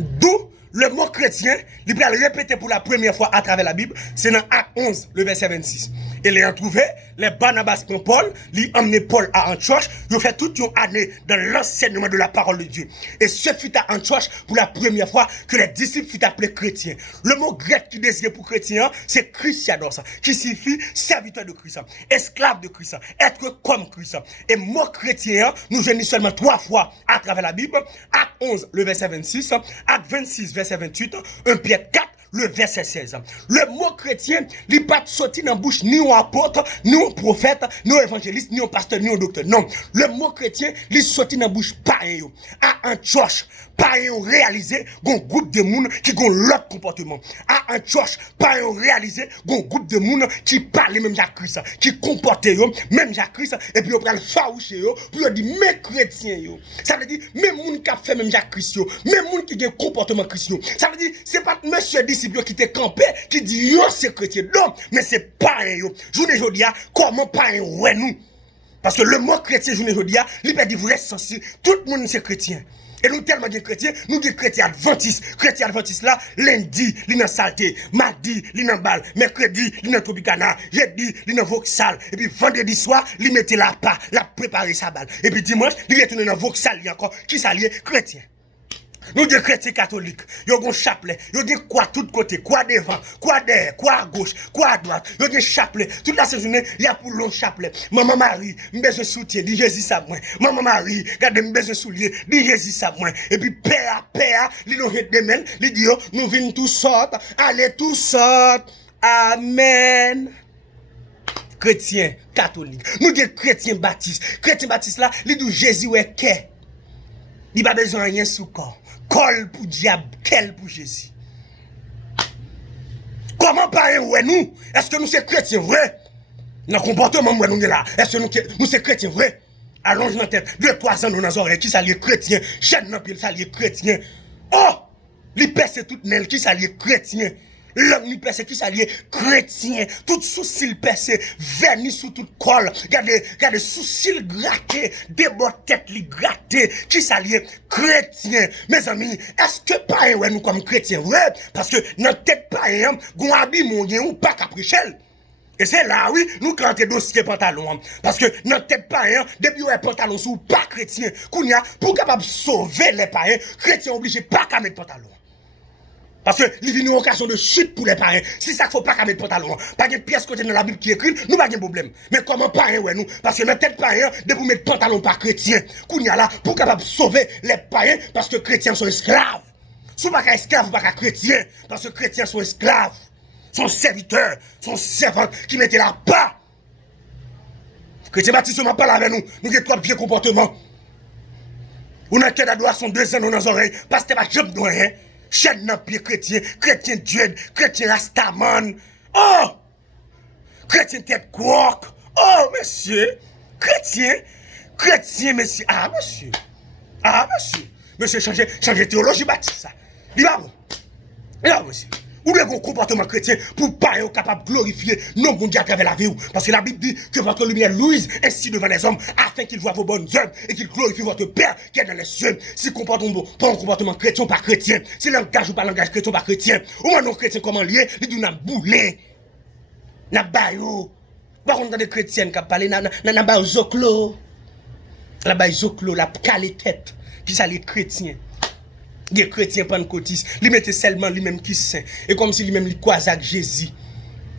D'où le mot chrétien, il va le répéter pour la première fois à travers la Bible, c'est dans Acte 11, le verset 26. Et les a trouvé, les Barnabas prend Paul, lui emmené Paul à Antioche, il a fait toute une année dans l'enseignement de la parole de Dieu. Et ce fut à Antioche pour la première fois que les disciples furent appelés chrétiens. Le mot grec qui désigne pour chrétien, c'est Christianos, qui signifie serviteur de Christ, esclave de Christ, être comme Christ. Et mot chrétien, nous génissons seulement 3 fois à travers la Bible, Acte 11, le verset 26, Acte 26, verset 28, 1 Pierre 4, le verset 16. Le mot chrétien, il n'est pas sorti dans la bouche ni un apôtre, ni un prophète, ni un évangéliste, ni un pasteur, ni un docteur. Non. Le mot chrétien, il est sorti dans la bouche pareil. À Antioche, pareil réalisé, un groupe de monde qui ont l'autre comportement. À Antioche, pareil réalisé, un groupe de monde qui parle même Jacques Christ, qui comporte même Jacques Christ, et puis on prend le faouché, puis on dit, mais chrétiens, ça veut dire, même monde qui a fait même Jacques Christ, même monde qui a un comportement chrétien. Ça veut dire, c'est pas monsieur disciple qui était campé, qui dit, yo, c'est chrétien. Non, mais c'est pareil, journée aujourd'hui, comment pareil, ouais, nous. Parce que le mot chrétien, journée aujourd'hui, il peut dire vrai sens, tout le monde c'est chrétien. Et nous tellement de chrétiens, nous des chrétiens adventistes. Chrétiens adventistes là, lundi, ils dans saleté, mardi, ils dans balle, mercredi, ils dans Tropicana, jeudi, ils dans Vauxhall, et puis vendredi soir, ils mettent la pas, la préparer sa balle. Et puis dimanche, ils retournent dans Vauxhall encore, qui s'allie chrétien. Nous des chrétiens catholiques, ils ont un chapelet, ils ont quoi tout côté, quoi devant, quoi derrière, quoi à gauche, quoi à droite, ils ont un chapelet. Toute la journée, il y a pour long chapelet. Maman Marie, me besoin de soutien, dit Jésus ça moi. Maman Marie, regardez me besoin de soulier, dit Jésus ça moi. Et puis père, ils nous redemènent, ils disent nous venons tous sortes, allez tous sortes. Amen. Chrétiens catholiques. Nous des chrétiens baptistes. Chrétiens baptistes là, ils disent Jésus est qu'est. Il n'a pas besoin de rien sous corps. Col pour diable, quel pour Jésus. Comment parler ouais nous? Est-ce que nous sommes chrétiens vrai? Dans le comportement nous là. Est-ce que nous sommes chrétiens vrai? Allonge dans la tête. 2-3 ans dans nos oreilles qui s'allie chrétien. Chaîne dans pied s'allie chrétien. Oh! Li perce tout nel qui s'allie chrétien. L'homme ni perce qui s'allie chrétien. Tout sourcil perce, vernis sous tout col. Regardez sourcil gratté, des bords tête li gratté, qui s'allie chrétien. Mes amis, est-ce que pas ouais nous comme chrétiens? Ouais, parce que notre tête pas un, gon habit mon ou pas caprichel. Et c'est là, oui, nous cantons dossier pantalon. Parce que notre tête païen, depuis ouais pantalon sous pas chrétien, kounya, pour capable sauver les païens, chrétiens obligés pas qu'à mettre pantalon. Parce que il vient une occasion de chute pour les païens. Si ça faut pas qu'à mettre pantalon, pas de pièce côté dans la Bible qui écrit, nous pas de problème. Mais comment païen ouais nous? Parce que notre tête païen, depuis mettre pantalon pas chrétien, kounya là, pour capable sauver les païens, parce que chrétiens sont esclaves. Si pas qu'à esclaves, ou pas qu'à chrétiens, parce que chrétiens sont esclaves. Son serviteur, son servant qui mettait la bas. Chrétien Baptiste m'a parlé avec nous. Nous avons trois vieux comportements. On a qu'à d'adoration 2 ans dans nos oreilles. Parce que pas jamais de rien. Chaîne dans pied chrétien. Chrétien Dieu. Chrétien Rastaman. Oh! Chrétien tête quark. Oh, monsieur. Chrétien, monsieur. Ah, monsieur. Monsieur, changer théologie Baptiste, ça. Il va bon. Monsieur. Ou le comportement chrétien pour pas être capable de glorifier non bon Dieu à travers la vie. Parce que la Bible dit que votre lumière luise ainsi devant les hommes afin qu'ils voient vos bonnes œuvres et qu'ils glorifient votre Père qui est dans les cieux. Si comportement pas un comportement chrétien pas chrétien, si langage ou pas langage chrétien pas chrétien, ou un non chrétien comment lié, il dit n'a boulé, n'a baillot. Par contre dans des chrétiens qui parlent n'a baillot zoclo, la baillot zoclo, la calé tête qui ça les chrétiens. Les chrétiens pentecôtistes, ils mettent seulement lui-même qui saint. Et comme si lui-même lui croise avec Jésus.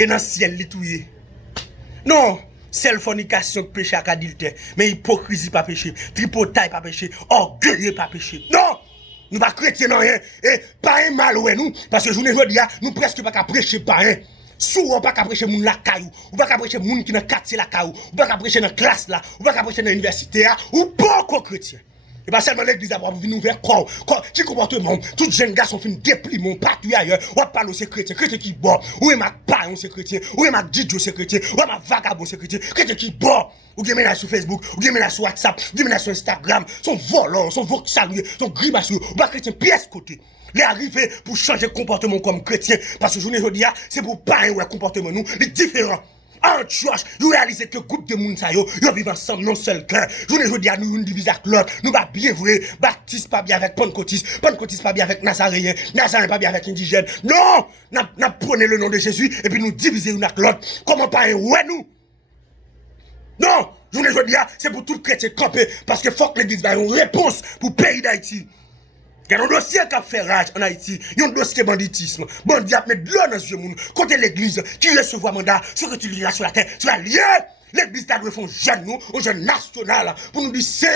Et dans le ciel, il touye. Non, seule fornication péché à adultère. Mais hypocrisie pas péché. Tripotaille pas péché. Orgueil pas péché. Non! Nous pas chrétiens non rien. Et pas un mal ouais nous. Parce que je ne veux dire, nous presque pas qu'à prêcher pas un. Souvent pas qu'à prêcher moun la caillou. Ou pas qu'à prêcher moun qui dans quartier la caillou. Ou pas qu'à prêcher dans classe là. Ou pas qu'à prêcher dans l'université là. Ou pas encore chrétien. Et pas seulement l'église a pour venir vers quoi, qui comportement, tout jeune garçon fin dépli mon partout ailleurs, ou parle aux chrétiens, chrétien qui boit, ou est ma païen c'est chrétien, ou est ma didio c'est chrétien, ou est ma vagabond c'est chrétien, chrétien qui boit, ou bien là sur Facebook, ou bien là sur WhatsApp, ou bien là sur Instagram, son volant, son voxalier, son grimace, ou pas chrétien pièce côté. Les arriver pour changer comportement comme chrétien, parce que journée aujourd'hui, c'est pour païen ou comportement nous, les différents. Antioche, vous réalisez que groupe de monde ça yo vivent ensemble non seul cœur. Je ne dis à nous une divise avec l'autre, nous pas bien vrai, baptiste pas bien avec pentecôtiste, pentecôtiste pas bien avec nazaréen, nazaréen pas bien avec indigène. Non, n'a prenez le nom de Jésus et puis nous diviser une avec l'autre. Comment pas ouais nous? Non, je ne dis c'est pour tout le chrétien camper parce que faut que l'église ait une réponse pour le pays d'Haïti. Il y a un dossier qui a fait rage en Haïti. Il y a un dossier banditisme. Bandit a mis de l'eau dans ce monde. Côté l'église qui recevra mandat, ce que tu liras sur la terre, sur la liée. L'église a dû faire un jeune, nous, un jeune national, pour nous dire, c'est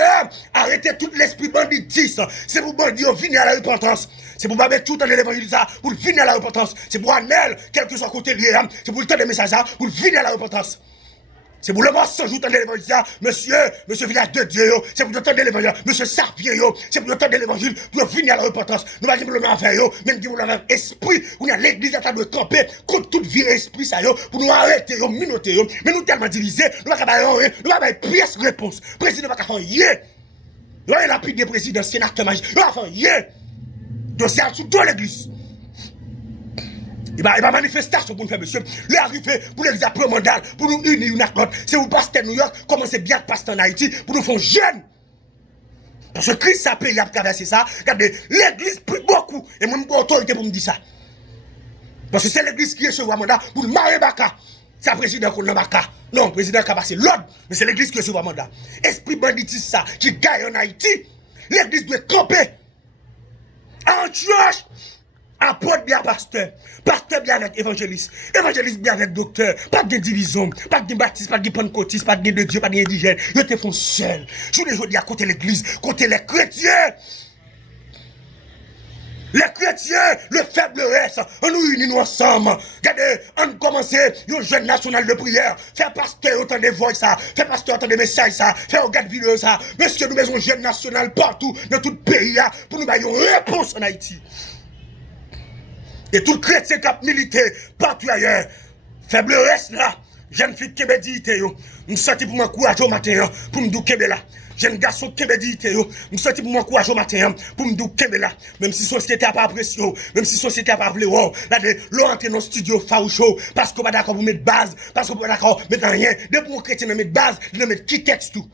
arrêter tout l'esprit banditisme. C'est pour bandit venir à la repentance. C'est pour mettre tout dans l'évangile, pour venir à la repentance. C'est pour Anel, quel que soit côté lié, c'est pour le temps des messages, pour venir à la repentance. C'est pour le mensonge, entendre l'évangile, monsieur village de Dieu, c'est pour entendre l'évangile, monsieur Sarvier, c'est pour entendre l'évangile, pour venir à la repentance. Nous ne pouvons pas faire, même si nous avons esprit, où l'église est de camper contre toute vie esprit, ça, pour nous arrêter, minoter, mais nous tellement divisés, nous ne pouvons pas faire pièce réponse. Président ne va pas faire rien. Nous avons la pire des présidents, sénateur magique, nous ne pouvons pas faire rien. Donc c'est en dessous de l'église. Il va manifestation pour nous faire, monsieur. L'arrivée pour l'église après mandat, pour nous unir une avec l'autre. C'est vous pasteur New York, commencez bien à pasteur en Haïti, pour nous faire jeune. Parce que Christ a payé à traverser ça. Regardez, l'église prie beaucoup. Et moi, j'ai autorité pour me dire ça. Parce que c'est l'église qui recevra mandat pour le marier Baka. C'est le président qu'on a Baka. Non, le président qui a passé l'ordre. Mais c'est l'église qui recevra mandat. Esprit banditiste ça, qui gagne en Haïti. L'église doit camper. Antioche. Apôtre bien pasteur, pasteur bien avec évangéliste, évangéliste bien avec docteur, pas de division, pas de baptiste, pas de pentecôtiste, pas de Dieu, pas d'indigène, ils te font seul. Je les dis à côté l'église, côté les chrétiens. Les chrétiens, le faible reste, on nous unit ensemble. Regardez, on commence un jeune national de prière, faire pasteur autant de voix ça, faire pasteur autant de messages ça, faire regarde vidéo ça. Monsieur, nous avons un jeune national partout, dans tout le pays, pour nous donner une réponse en Haïti. Et tout le chrétien qui a milité partout ailleurs, faible reste là, jeune fille qui m'a dit, nous sortis pour m'encourager au matin, pour me dire qu'elle est là. Jeune garçon qui m'a dit, nous sortis pour m'encourager au matin, pour me dire qu'elle est là. Même si la société n'a pas apprécié, même si la société n'a pas voulu, là, l'on entre dans le studio faroucheux, parce qu'on n'est pas d'accord pour mettre base, parce qu'on n'est pas d'accord pour mettre rien. Dès pour un chrétien de mettre base, il met qui texte tout.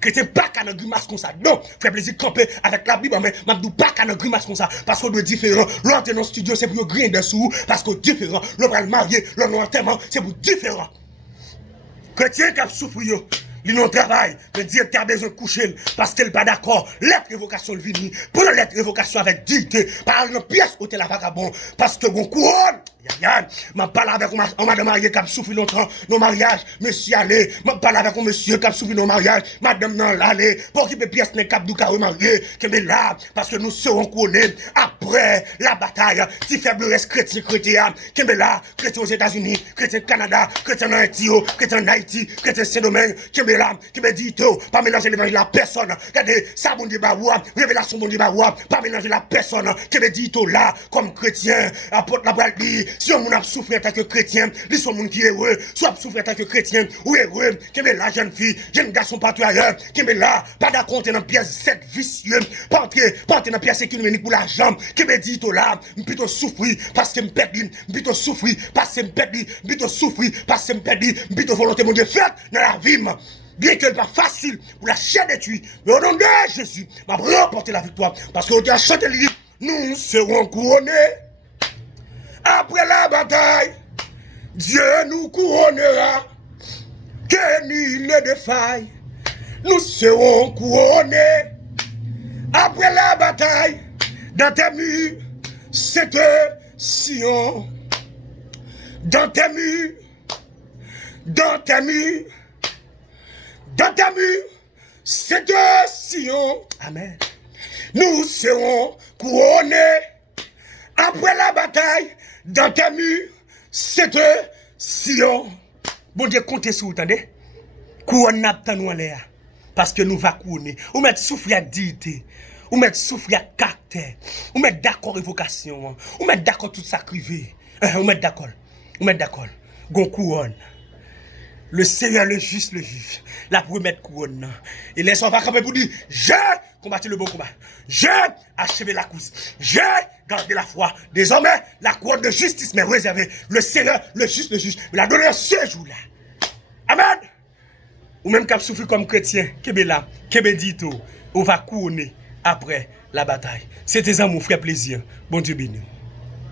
Chrétien pas qu'à un grimace comme ça. Non, fait plaisir camper avec la Bible, mais m'a dit pas qu'à un grimace comme ça. Parce qu'on doit différent. L'entrée dans le studio, c'est pour griller dessous. Parce qu'on différent. L'on va le marier, l'on enterrement, c'est pour différent. Chrétien qui a souffert, il non travail, le directeur a besoin de coucher parce qu'elle n'est pas d'accord. Lettre révocation le vini. Pour la lettre révocation avec dignité, par une pièce au la vagabond. Parce que bon couronne. Je parle avec un madame mariée qui a souffert longtemps nos mariages. Monsieur allez, je parle avec un monsieur qui a souffert nos mariages. Madame non l'allez, pour qu'il y ait pièce n'est cap du carré marié. Qui est là, parce que nous serons couronnés après la bataille. Si faible reste chrétien, qui est là, chrétien aux États-Unis, chrétien au Canada, chrétien en Haïti, chrétien en Haïti, chrétien Saint-Domingue, qui est là, qui me dit tout, pas mélanger l'évangile à personne. Regardez, ça bon débat, révélation bon débat, pas mélanger la personne, qui me dit tout là, comme chrétien, apôtre la bral dit. Si on a souffert en tant que chrétien, ils sont gens qui est heureux, soit souffert en tant que chrétien, ou heureux, qui est là, jeune fille, jeune garçon partout ailleurs, qui est là, pas d'accord dans pièce 7 vicieux, pas entrer dans pièce économique pour l'argent, qui me dit tout là, plutôt souffrir, parce que me perdre, plutôt souffrir, parce que me perdre, plutôt souffrir, parce que me perdre, plutôt volonté mon Dieu fait dans la vie. Bien qu'elle n'est pas facile pour la chair de tuer, mais au nom de Jésus, m'a remporté la victoire, parce qu'on a chanté le livre, nous serons couronnés. Après la bataille, Dieu nous couronnera, que nul ne défaille, nous serons couronnés. Après la bataille, dans tes murs, c'est Sion. Dans tes murs, dans tes murs, dans tes murs, c'est Sion. Amen. Nous serons couronnés. Après la bataille, dans tes murs, c'est Sion. Bon Dieu, comptez sur vous, attendez. Couronne n'a pas nous en l'air. Parce que nous va couronner. Ou mettre souffle à dignité. Ou mettre souffle à caractère. Ou mettre d'accord évocation. Ou mettre d'accord tout ça crivé. Ou mettre d'accord. Ou mettre d'accord. Gon couronne. Le Seigneur, le juste, le juge. La première couronne. Et laisse on va camper pour dire, j'ai combattu le bon combat. J'ai achevé la course. J'ai gardé la foi. Désormais, la couronne de justice m'est réservée. Le Seigneur, le juste, le juge, me l'a donné ce jour-là. Amen. Ou même cap souffrir comme chrétien, kebe là, kebe dito, on va couronner après la bataille. C'était ça mon frère plaisir. Bon Dieu béni.